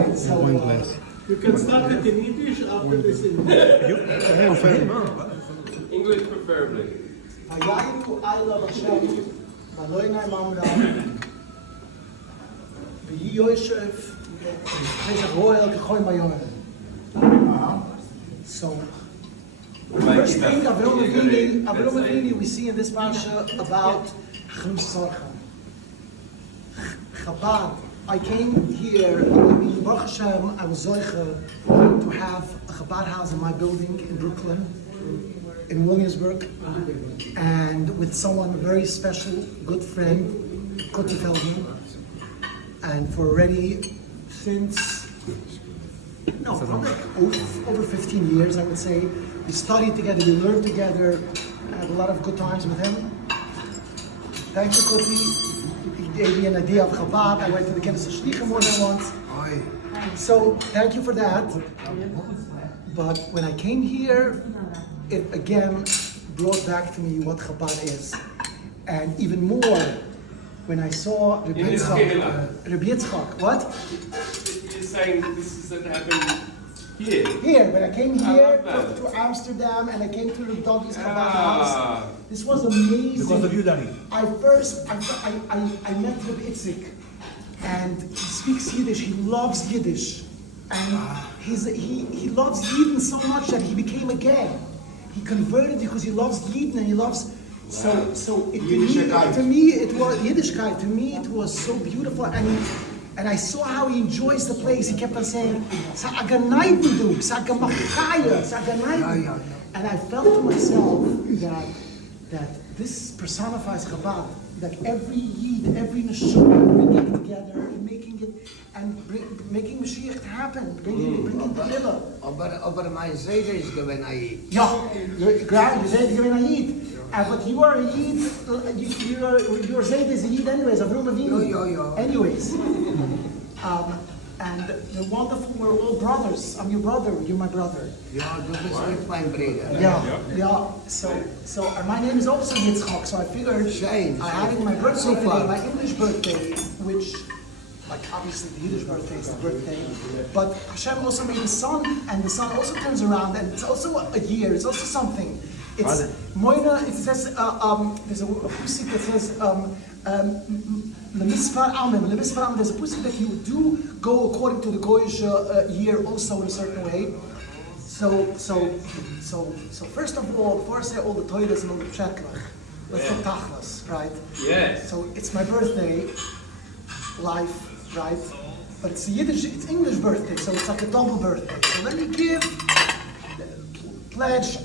Okay, so You can start it in Yiddish after this in English preferably. Vayayiru Ayla Hashem, Valoinai Mamra, V'yi Yosef, Chesed Royal, K'choy Mayoel. So, first thing, Avraham Avinu, we see in this parsha about Chalus Tzorcha. Chabad. I came here, Baruch Hashem, I was zoicha to have a Chabad House in my building in Brooklyn, in Williamsburg, and with someone very special, good friend, Kotti Feldman, and for already since, probably over 15 years, I would say. We studied together, we learned together, I had a lot of good times with him. Thank you, Kotti. He gave me an idea of Chabad. I went to the Knesset of Shlichim more than once. So, thank you for that. But when I came here, it again brought back to me what Chabad is. And even more, when I saw Rabbi Yitzchak, what? You're saying this is that happened here? Here, when I came here to Amsterdam and I came to the Doggy's Chabad House, this was amazing. Because of you, Danny. I met Rabbi Itzik, and he speaks Yiddish. He loves Yiddish, and he loves Yidden so much that he became a gay. He converted because he loves Yidden and he loves. To me it was Yiddishkeit. To me it was so beautiful, and I saw how he enjoys the place. He kept on saying, and I felt to myself that this personifies Chabad, that every Yid, every Neshama, bringing it together and making Mashiach happen, bringing the Lila. Aber mein Seder ist gewesen ein Yid. Ja, you said you're gewesen ein Yid. But you are a Yid, your Seder is a Yid anyways, anyways. And the wonderful, we're all brothers. I'm your brother, you're my brother. Ja, du bist nicht mein Bruder. Yeah. So my name is also Yitzchak, so I figured I had it my birthday today, my English birthday, which, like obviously the Yiddish birthday is the birthday, but Hashem also made a sun, and the sun also turns around, and it's also a year, it's also something. It's Moina, it says, there's a pusik that says, there's a pusik that you do go according to the Goyish year also in a certain way. So first of all, before I say all the toilets and all the pshatlach, let's talk tachlas, right? Yes. So it's my birthday, life, right? But it's it's English birthday, so it's like a double birthday. So let me give the pledge,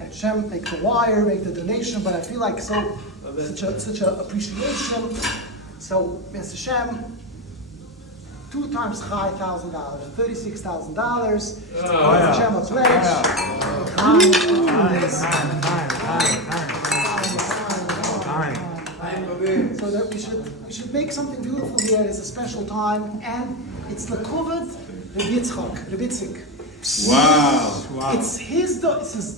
and Hashem make the wire, make the donation, but I feel like such a appreciation. So, Mr. Hashem, 2 times Chai, $1,000, $36,000. Hashem a pledge. So that we should make something beautiful here. It's a special time, and it's the Kovet Rabbi Yitzchak. Wow. It's his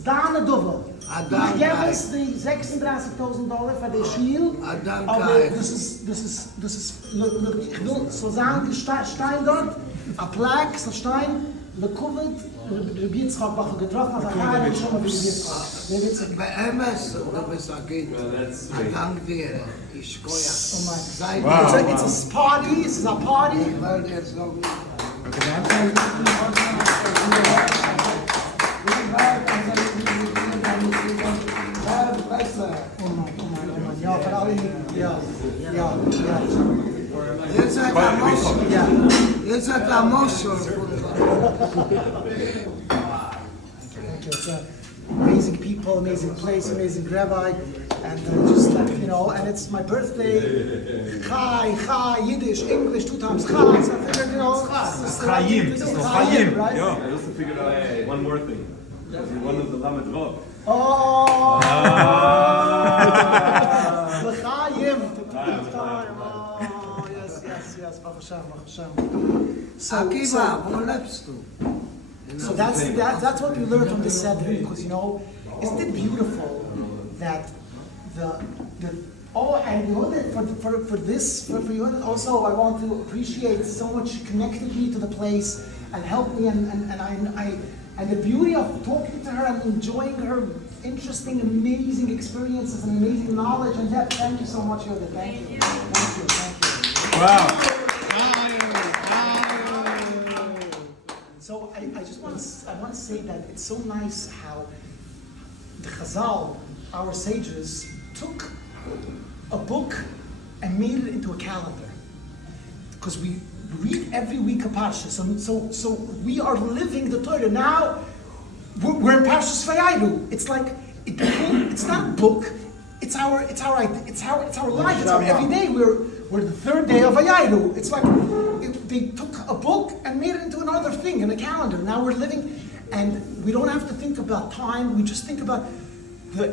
Dana Dover. Ich gebe es die $36,000 für den Schiel, aber das ist, ich will so sagen, Stein dort, a plaque, so Stein, Lekuvet, Rabbi Yitzchak, was getroffen hat, Rabbi Yitzchak. Bei Emes, du bist ein Kind. Dank dir. Ich gehe. It's a party, it's a party. Ja, voor alle, ja. Jetzt hat er Moschel. It's amazing people, amazing place, amazing rabbi, and just like, and it's my birthday. Chai, Yiddish, English, 2 times Chai, so I figured, It's Chaim, it's no Chaim, right? Yeah. I also figured out one more thing. You're one of the Lamed Vav. Oh! L'chaim! Oh, yes, Baruch Hashem. Akiva, wo lebst du? So that's what we learned from this Seder, because isn't it beautiful that Oh, and you know that for you also, I want to appreciate so much connected me to the place and helped me, and the beauty of talking to her and enjoying her interesting, amazing experiences and amazing knowledge and depth. Thank you so much, Yoda. Thank you. Thank you. Wow. So I just want to say that it's so nice how the Chazal, our sages, took a book and made it into a calendar. Because we read every week a parsha, so we are living the Torah. Now we're in Parshas Vayayu. It's like it's not a book. It's our life. It's our everyday. We're the third day of Vayayu. It's like they took a book and made it into another thing in a calendar. Now we're living, and we don't have to think about time. We just think about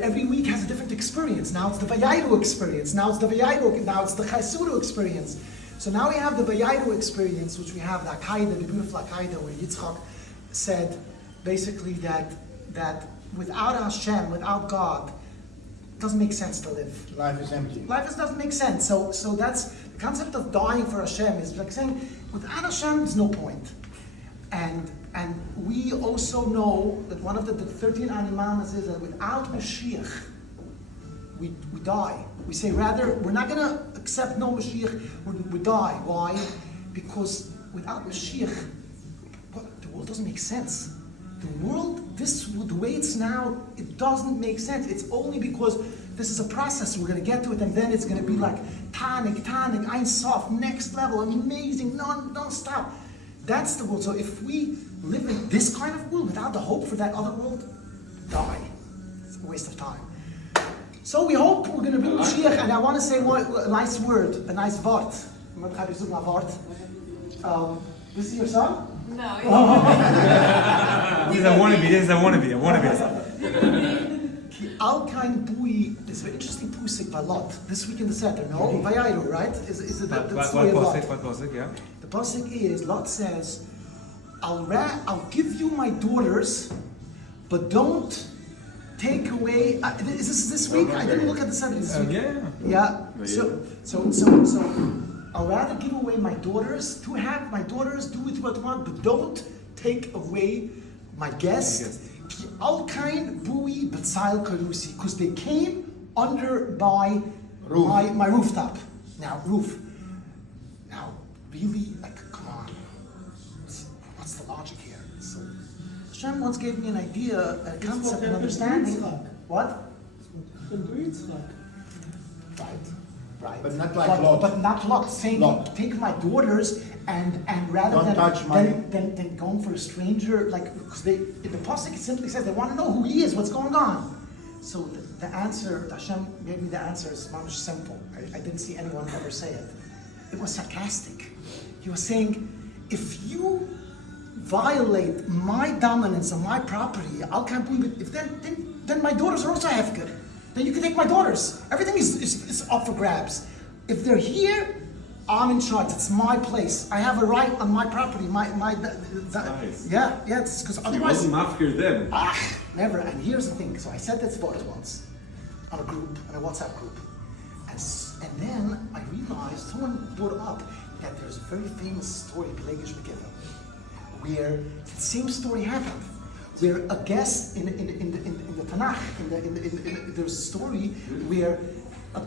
every week has a different experience. Now it's the Vayayu experience. Now it's the Chaisudu experience. So now we have the Vayayu experience, which we have the Akaidah, the beautiful Akaidah, where Yitzchak said basically that without Hashem, without God, it doesn't make sense to live. Life is empty. Doesn't make sense. So that's the concept of dying for Hashem is like saying without Hashem there's no point. And we also know that one of the 13 animanas is that without Mashiach, we die. We say rather, we're not going to accept no Mashiach, we die. Why? Because without Mashiach, the world doesn't make sense. The world, the way it's now, it doesn't make sense. It's only because this is a process. We're going to get to it, and then it's going to be like Tanik, Ein Sof, next level, amazing, non-stop. That's the world. So if we live in this kind of world without the hope for that other world, die. It's a waste of time. So we hope we're going to bring Mashiach, and I want to say a nice word, a nice word. This is your son? No. This is a wannabe. Al Kain Bui is an interesting pusik balot this week in the Seder. No, Vayayu, right? Is it What posik? Yeah. The pasuk is Lot says, "I'll give you my daughters, but don't take away." Is this week? I didn't look at the Seder this week. Yeah. So I'll rather give away my daughters to have my daughters do with what I want, but don't take away my guests. Al kain bui b'tzayil karusi, because they came under my rooftop. Now really, like, come on, what's the logic here? So Hashem once gave me an idea, a concept, an understanding. What? Right. But not like Lot. But not Lot. Saying, take my daughters and rather than going for a stranger, like, because in the pasuk it simply says they want to know who he is, what's going on. So the answer, Hashem gave me the answer is much simple. I didn't see anyone ever say it. It was sarcastic. He was saying, if you violate my dominance on my property, then my daughters are also hefker. Then you can take my daughters. Everything is up for grabs. If they're here, I'm in charge. It's my place. I have a right on my property. Nice. Yeah. It's because otherwise. He wasn't after them. Never. And here's the thing. So I said that word once on a WhatsApp group, and then I realized someone brought up that there's a very famous story, Pelegish Megillah, where the same story happened. Where a guest in the Tanakh, there's a story where a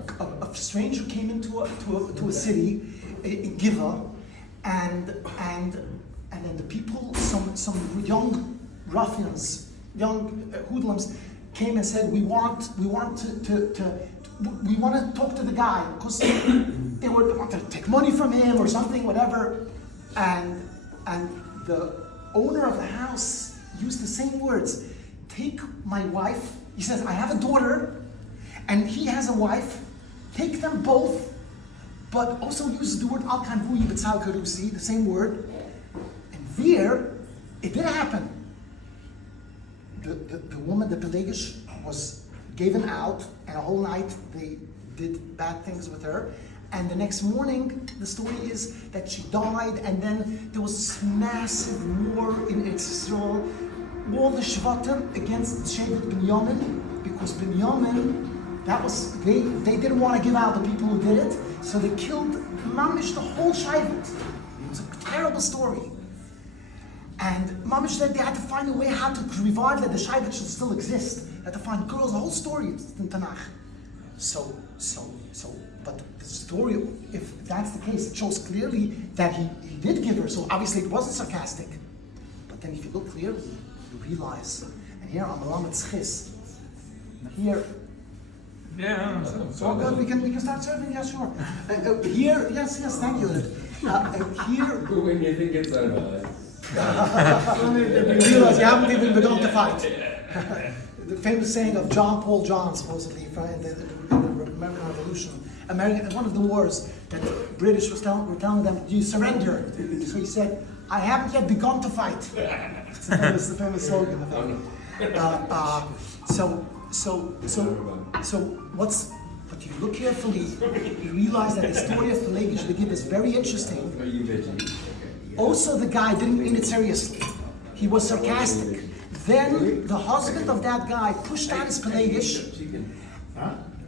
stranger came into a city in Giva, and then the people, some young ruffians, young hoodlums, came and said, we want to talk to the guy because they want to take money from him or something, whatever, and the owner of the house used the same words. Take my wife. He says, I have a daughter, and he has a wife. Take them both, but also uses the word al kanvuyi b'tzal karusi, the same word. And there, it did happen. The woman, the Pelegish, was given out, and a whole night they did bad things with her. And the next morning, the story is that she died, and then there was this massive war in Israel, all the Shvatim against Shevet Binyamin, because Binyamin That was, they didn't want to give out the people who did it, so they killed Mamish, the whole Shabbat. It was a terrible story. And Mamish said they had to find a way how to revive that the Shabbat should still exist. They had to find girls, the whole story in Tanakh. But the story, if that's the case, it shows clearly that he did give her, so obviously it wasn't sarcastic. But then if you look clearly, you realize, and here on Malam Tzchis, here, Yeah. so good, we can start serving, yeah, sure. Here, yes, thank you. Here, When you think it's over. you realize you haven't even begun to fight. The famous saying of John Paul John, supposedly, in the American Revolution, one of the wars that the British were telling them, you surrender. So he said, I haven't yet begun to fight. It's the famous slogan of him. But you look carefully, you realize that the story of Pelagi Shvigib is very interesting. Also, the guy didn't mean it seriously. He was sarcastic. Then the husband of that guy pushed out his Pelagish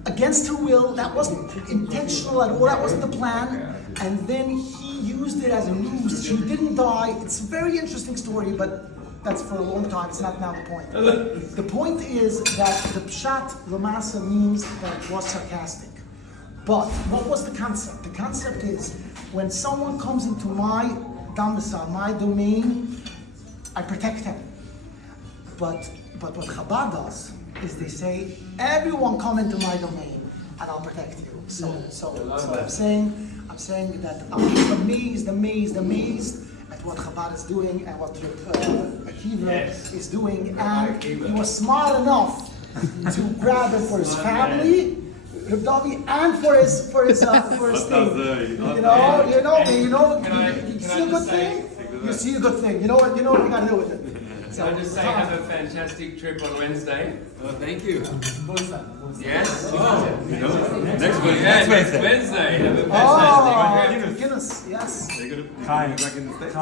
against her will. That wasn't intentional at all. That wasn't the plan. And then he used it as a ruse. She didn't die. It's a very interesting story, but that's for a long time. It's not now the point. The point is that the Pshat Lamasa means that it was sarcastic. But what was the concept? The concept is when someone comes into my domicile, my domain, I protect him. But what Chabad does is they say, everyone come into my domain and I'll protect you. So I'm saying that I'm amazed at what Chabad is doing and what Akiva is doing, and he was smart enough to grab it for his family, Reb Davi, and for his thing. You see a good thing? You see a good thing. You know what you gotta do with it. Can I just say have a fantastic trip on Wednesday? Thank you. Yes? Next week. Yeah, next Wednesday. Have a fantastic Guinness, yes. Time. Back in the States.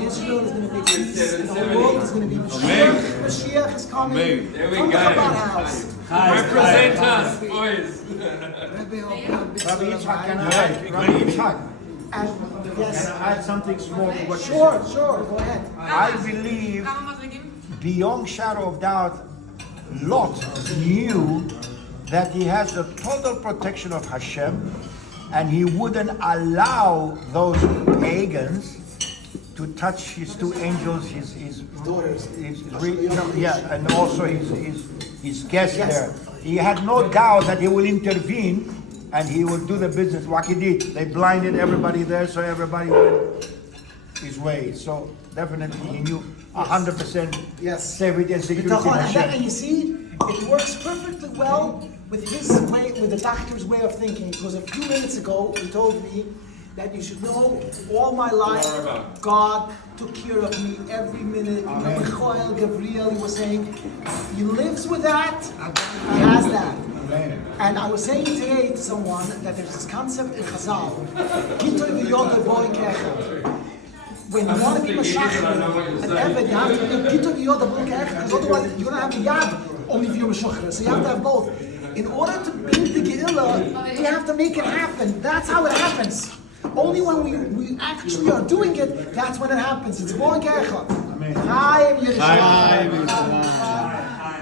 Israel is going to make peace, and the world is going to be Mashiach. Mashiach is coming. There we from the go. Chabad House. Represent us, boys. Rabbi Yitzhak, And yes, can I add something small to what you sure, said? go ahead. I believe, beyond shadow of doubt, Lot knew that he has the total protection of Hashem, and he wouldn't allow those pagans to touch his two angels, his Daughters. and also his guest there. He had no doubt that he will intervene and he will do the business like he did. They blinded everybody there, so everybody went his way. So definitely he knew 100% Yes. safety and security. in Hashem. And you see, it works perfectly well with his way, with the doctor's way of thinking. Because a few minutes ago, he told me that you should know all my life, God took care of me every minute. Michael Gabriel, he was saying, he lives with that, he has that. And I was saying today to someone that there's this concept in Chazal, when you want to be Mashach, an Eved, you have to be Gito V'Yoda B'Lo Ke'echad, because otherwise you don't have a Yad only if you're Mashach. So you have to have both. In order to bring the Ge'ilah, you have to make it happen. That's how it happens. Only when we actually are doing it, that's when it happens. It's B'Lo Ke'echad. Chaim Yerushalayim.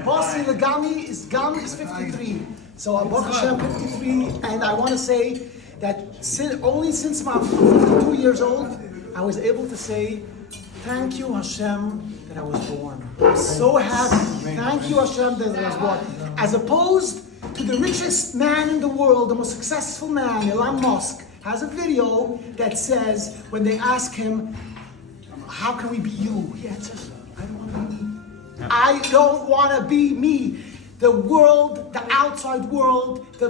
Bossi Legami is 53. So Baruch Hashem 53, and I want to say that only since I'm 52 years old, I was able to say, thank you Hashem that I was born. I'm so happy. Thank you Hashem that I was born. As opposed to the richest man in the world, the most successful man, Elon Musk, has a video that says, when they ask him, how can we be you? He answers, I don't want to be me. I don't want to be me. The world, the outside world, the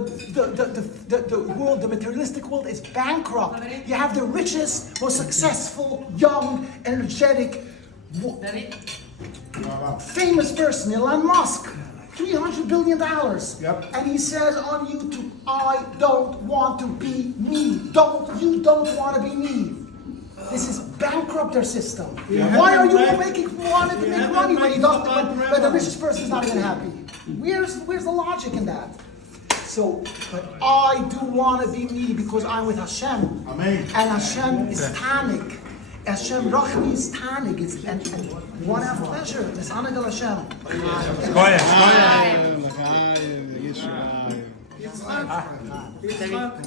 world, the materialistic world is bankrupt. You have the richest, most successful, young, energetic, famous person, Elon Musk, $300 billion. Yep. And he says on YouTube, I don't want to be me. You don't want to be me. This is bankrupt their system. Why are you wanting to make money when the richest person is not even happy? Where's the logic in that? So, but I do want to be me because I'm with Hashem. Amen. And Hashem is Tanik. Hashem Rachmi is Tanik. It's and want to have pleasure. It's Tanik al Hashem. Yitzchak.